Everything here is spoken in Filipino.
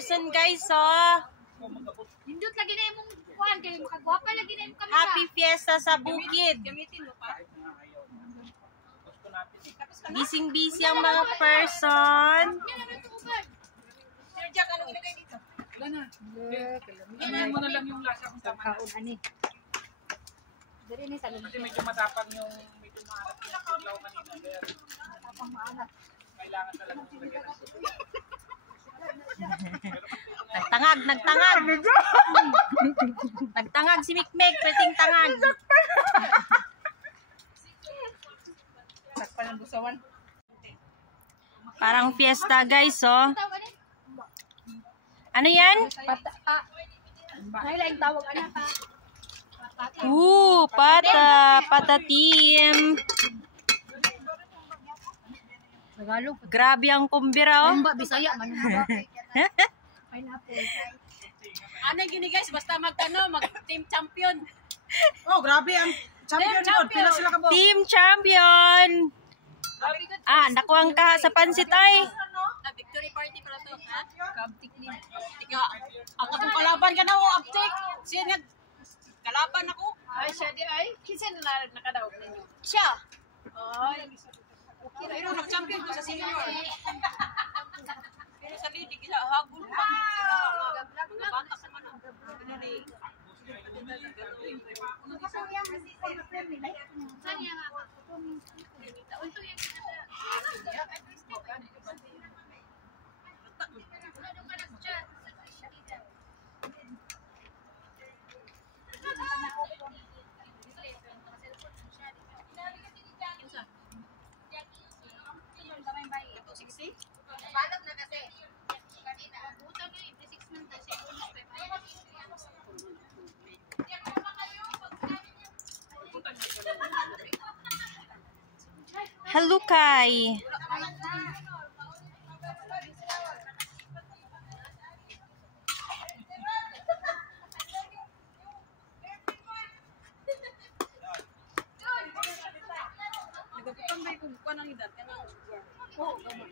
person guys, oh. Hindot lagi na imong kuan kay makagwapa lagi na imong kamera. Happy Fiesta sa bukid. Gamitin mo pa. Busy ang mga person. Sir Jack, anong ilagay dito? Wala na. Tingnan mo na lang yung lasa kung tama na. Kaon ani. Diri ni sa Kasi medyo matapang yung medyo maalat yung law kanina. Kaya tapang maalat. kailangan talaga lagyan ng susi. Nagtangag. Nagtangag si Mikmek, pwedeng tangag. Sakpan ng busawan. Parang fiesta guys, oh. Ano yan? Naila yung tawag ana pa. Pata team. Tagalog. Grabe ang kumbira, oh. Ba Bisaya man ba? Pineapple. Ano gini guys, basta mag team champion. Oh, grabe ang champion mo. Pila sila ka bo? Team champion. Nakuwang ka sa pansit ay. Victory party para to, ha? Kabtik ni. Tiga, ang akong kalaban ka na o, uptake. Siya nga, kalaban ako. Ay siya di ay. Kinsa na nakadaog ninyo? Siya. Ay. Pero nag-champion ko sa senior. Pero sa lady, gila, hagul pa. Mga bata sa man. Sanya nga ako. Unto yung balap na kasi. Kanina, utang yun, 6 months kasi bonus pa. Hello Kai. Nagaputang ba yung kubukan ng edad? Oo, gamay.